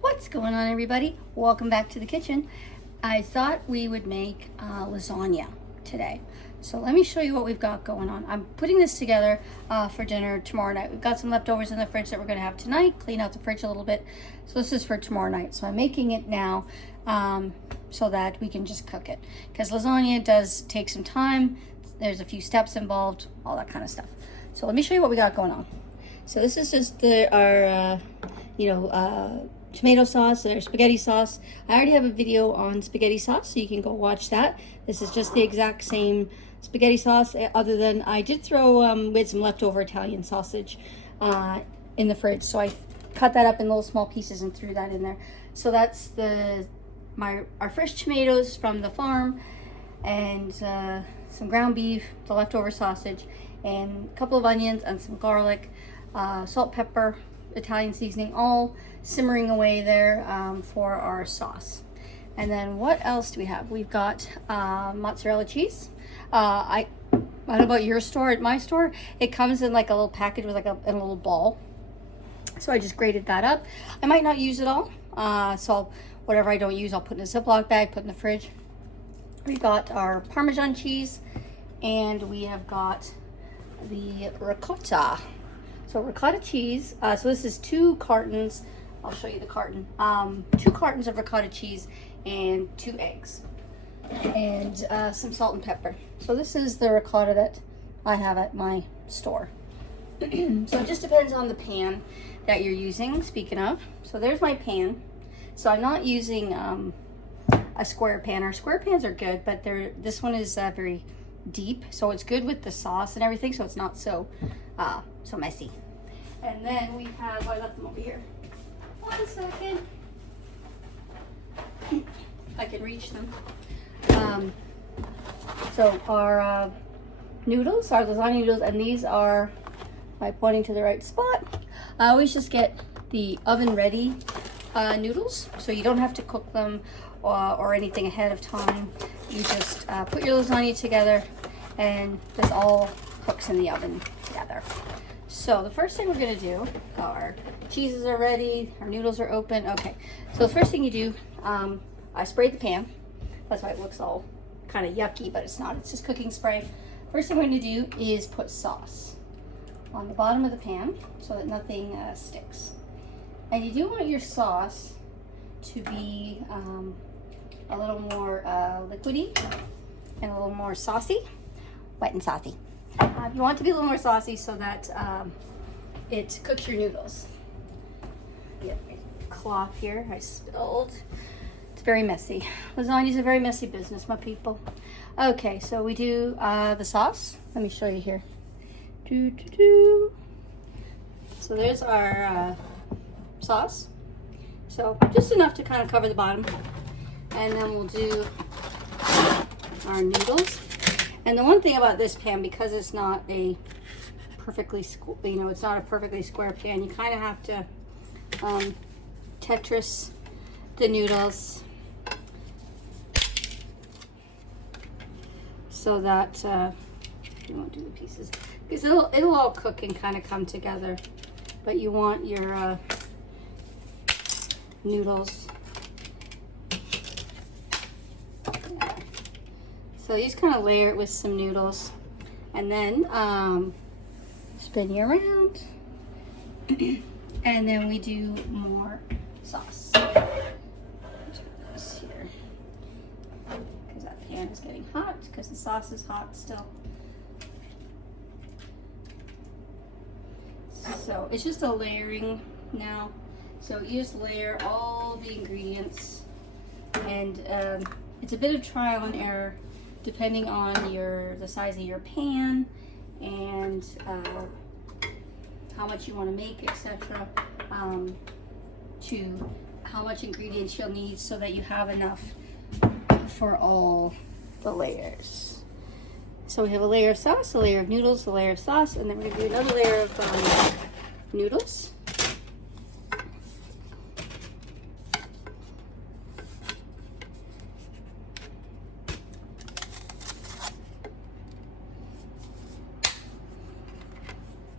What's going on, everybody? Welcome back to the kitchen. I thought we would make lasagna today. So let me show you what we've got going on. I'm putting this together for dinner tomorrow night. We've got some leftovers in the fridge that we're going to have tonight. Clean out the fridge a little bit. So this is for tomorrow night. So I'm making it now so that we can just cook it. Because lasagna does take some time. There's a few steps involved, all that kind of stuff. So let me show you what we got going on. So this is just our tomato sauce or spaghetti sauce. I already have a video on spaghetti sauce, so you can go watch that. This is just the exact same spaghetti sauce, other than I did throw we had some leftover Italian sausage in the fridge, so I cut that up in little small pieces and threw that in there. So that's our fresh tomatoes from the farm, and some ground beef, the leftover sausage, and a couple of onions and some garlic, salt, pepper, Italian seasoning, all simmering away there for our sauce. And then what else do we have? We've got mozzarella cheese. I don't know about your store. At my store, it comes in like a little package with in a little ball. So I just grated that up. I might not use it all. So whatever I don't use, I'll put in a Ziploc bag, put in the fridge. We've got our Parmesan cheese, and we have got the ricotta. So ricotta cheese. So this is 2 cartons. I'll show you the carton. 2 cartons of ricotta cheese and 2 eggs, and some salt and pepper. So this is the ricotta that I have at my store. So it just depends on the pan that you're using. Speaking of, so there's my pan. So I'm not using a square pan. Our square pans are good, but this one is very deep, so it's good with the sauce and everything, so it's not so messy. And then we have, I left them over here. 1 second. I can reach them. So our noodles, our lasagna noodles, and these are, by pointing to the right spot, I always just get the oven ready noodles, so you don't have to cook them or anything ahead of time. You just put your lasagna together, and this all cooks in the oven together. So the first thing we're gonna do, our cheeses are ready, our noodles are open. Okay, so the first thing you do, I sprayed the pan. That's why it looks all kind of yucky, but it's not, it's just cooking spray. First thing we're gonna do is put sauce on the bottom of the pan so that nothing sticks. And you do want your sauce to be a little more liquidy and a little more saucy, wet and saucy. You want it to be a little more saucy so that it cooks your noodles. Get my cloth here, I spilled. It's very messy. Lasagna is a very messy business, my people. Okay, so we do the sauce. Let me show you here. So there's our sauce. So just enough to kind of cover the bottom. And then we'll do our noodles. And the one thing about this pan, because it's not a perfectly, it's not a perfectly square pan, you kind of have to Tetris the noodles so that you won't do the pieces, because it'll all cook and kind of come together. But you want your noodles. So you just kind of layer it with some noodles, and then spin you around, and then we do more sauce. This here, because that pan is getting hot, because the sauce is hot still. So it's just a layering now. So you just layer all the ingredients, and it's a bit of trial and error, depending on the size of your pan and how much you want to make, etc. To how much ingredients you'll need so that you have enough for all the layers. So we have a layer of sauce, a layer of noodles, a layer of sauce, and then we're going to do another layer of noodles.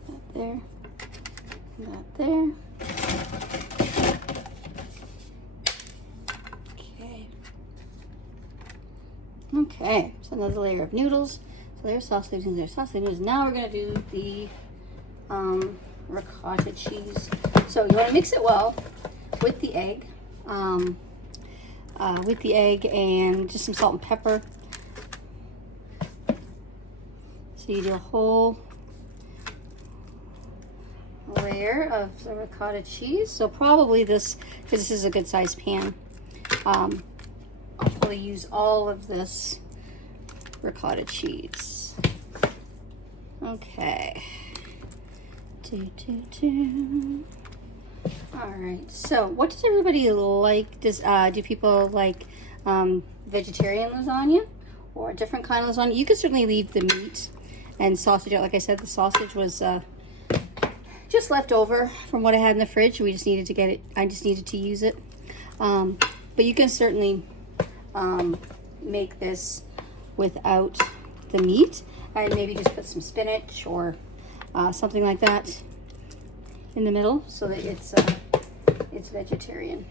That there, that there. Okay, so another layer of noodles. So there's sausage and there's sausage noodles. Now we're gonna do the ricotta cheese. So you wanna mix it well with the egg. And just some salt and pepper. So you do a whole layer of the ricotta cheese. So probably this, because this is a good sized pan, I'll probably use all of this ricotta cheese. Okay. All right. So what does everybody like? Do people like vegetarian lasagna or a different kind of lasagna? You could certainly leave the meat and sausage out. Like I said, the sausage was just left over from what I had in the fridge. We just needed to get it. I just needed to use it. But you can certainly make this without the meat, and maybe just put some spinach or something like that in the middle so that it's vegetarian.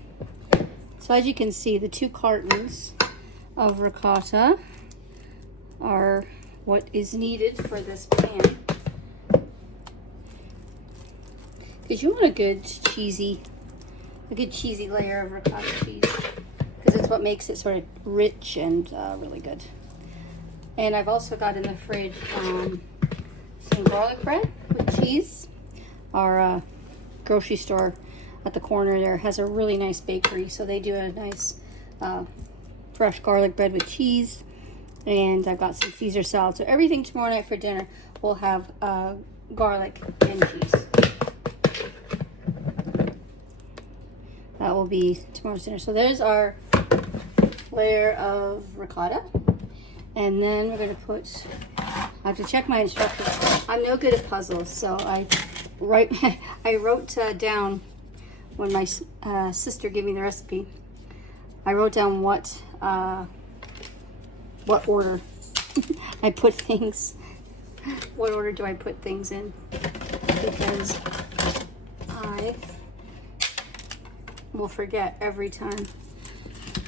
So as you can see, the 2 cartons of ricotta are what is needed for this pan. Because you want a good cheesy layer of ricotta cheese, because it's what makes it sort of rich and really good. And I've also got in the fridge some garlic bread with cheese. Our grocery store at the corner there has a really nice bakery, so they do a nice fresh garlic bread with cheese. And I've got some Caesar salad. So everything tomorrow night for dinner will have garlic and cheese. That will be tomorrow's dinner. So there's our layer of ricotta. And then we're going to put, I have to check my instructions. I'm no good at puzzles, so I wrote down, when my sister gave me the recipe, I wrote down what order I put things, what order do I put things in, because I will forget every time.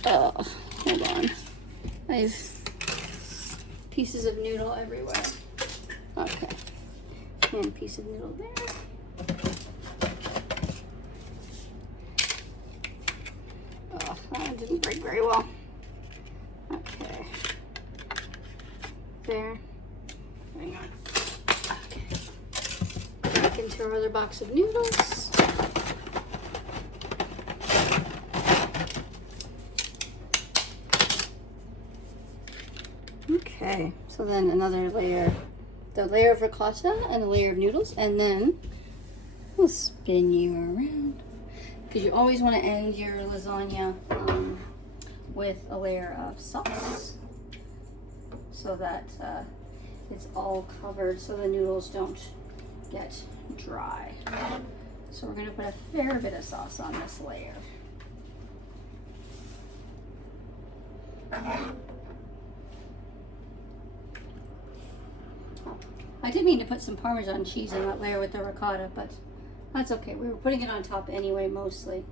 Oh, hold on. I have pieces of noodle everywhere. Okay. And piece of noodle there. Oh, that didn't break very well. Okay. There. Hang on. Okay. Back into our other box of noodles. Okay, so then another layer, the layer of ricotta and a layer of noodles, and then we'll spin you around, because you always want to end your lasagna with a layer of sauce, so that it's all covered, so the noodles don't get dry. So we're going to put a fair bit of sauce on this layer. I did mean to put some Parmesan cheese in that layer with the ricotta, but that's okay. We were putting it on top anyway, mostly.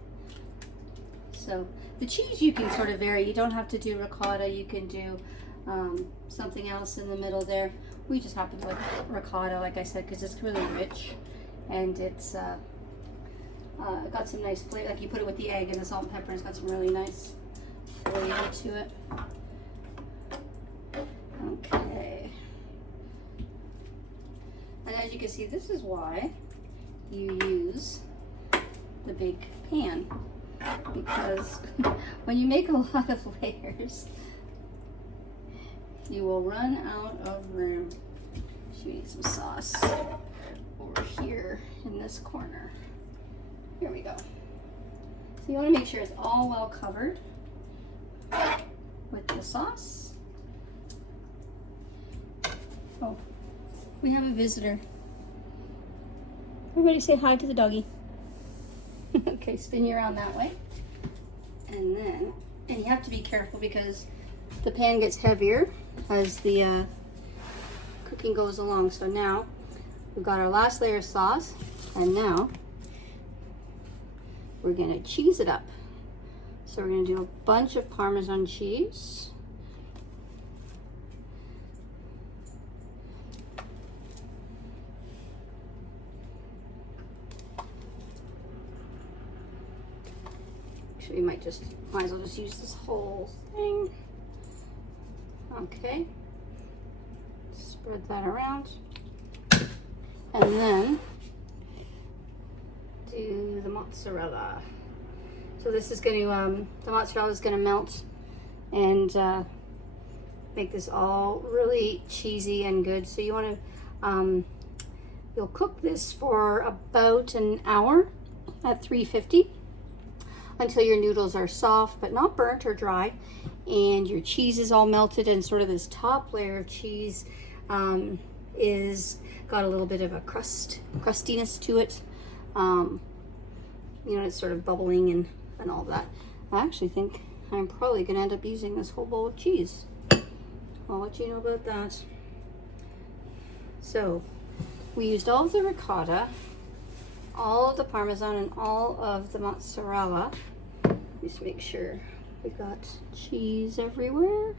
So the cheese you can sort of vary. You don't have to do ricotta. You can do something else in the middle there. We just happen to like ricotta, like I said, because it's really rich, and it's got some nice flavor. Like you put it with the egg and the salt and pepper, and it's got some really nice flavor to it. Okay. And as you can see, this is why you use the big pan, because when you make a lot of layers, you will run out of room. So you need some sauce over here in this corner. Here we go. So you want to make sure it's all well covered with the sauce. Oh, we have a visitor. Everybody say hi to the doggy. Okay, spin you around that way. And you have to be careful because the pan gets heavier as the cooking goes along. So now we've got our last layer of sauce, and now we're gonna cheese it up. So we're gonna do a bunch of Parmesan cheese. Actually, we might as well just use this whole thing. Okay. Spread that around. And then do the mozzarella. So this is going to, the mozzarella is going to melt and make this all really cheesy and good. So you want to, you'll cook this for about an hour at 350 until your noodles are soft but not burnt or dry, and your cheese is all melted, and sort of this top layer of cheese is got a little bit of a crustiness to it. You know, it's sort of bubbling and all that. I actually think I'm probably gonna end up using this whole bowl of cheese. I'll let you know about that. So we used all of the ricotta, all of the Parmesan, and all of the mozzarella. Just make sure we got cheese everywhere.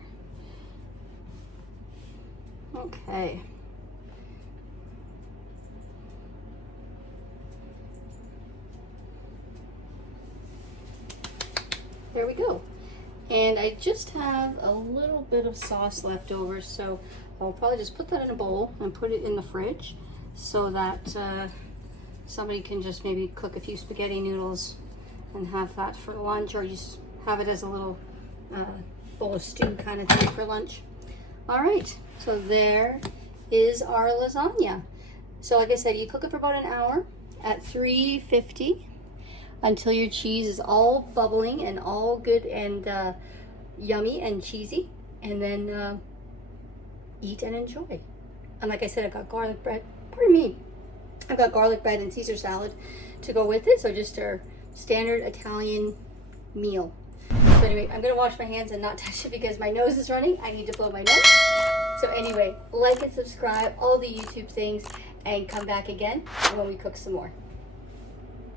Okay. There we go. And I just have a little bit of sauce left over, so I'll probably just put that in a bowl and put it in the fridge so that somebody can just maybe cook a few spaghetti noodles and have that for lunch, or just have it as a little bowl of stew kind of thing for lunch. All right, so there is our lasagna. So like I said, you cook it for about an hour at 350 until your cheese is all bubbling and all good and yummy and cheesy, and then eat and enjoy. And like I said, I've got garlic bread, pardon me, I've got garlic bread and Caesar salad to go with it, so just our standard Italian meal. So anyway, I'm gonna wash my hands and not touch it because my nose is running. I need to blow my nose. So anyway, like and subscribe, all the YouTube things, and come back again when we cook some more.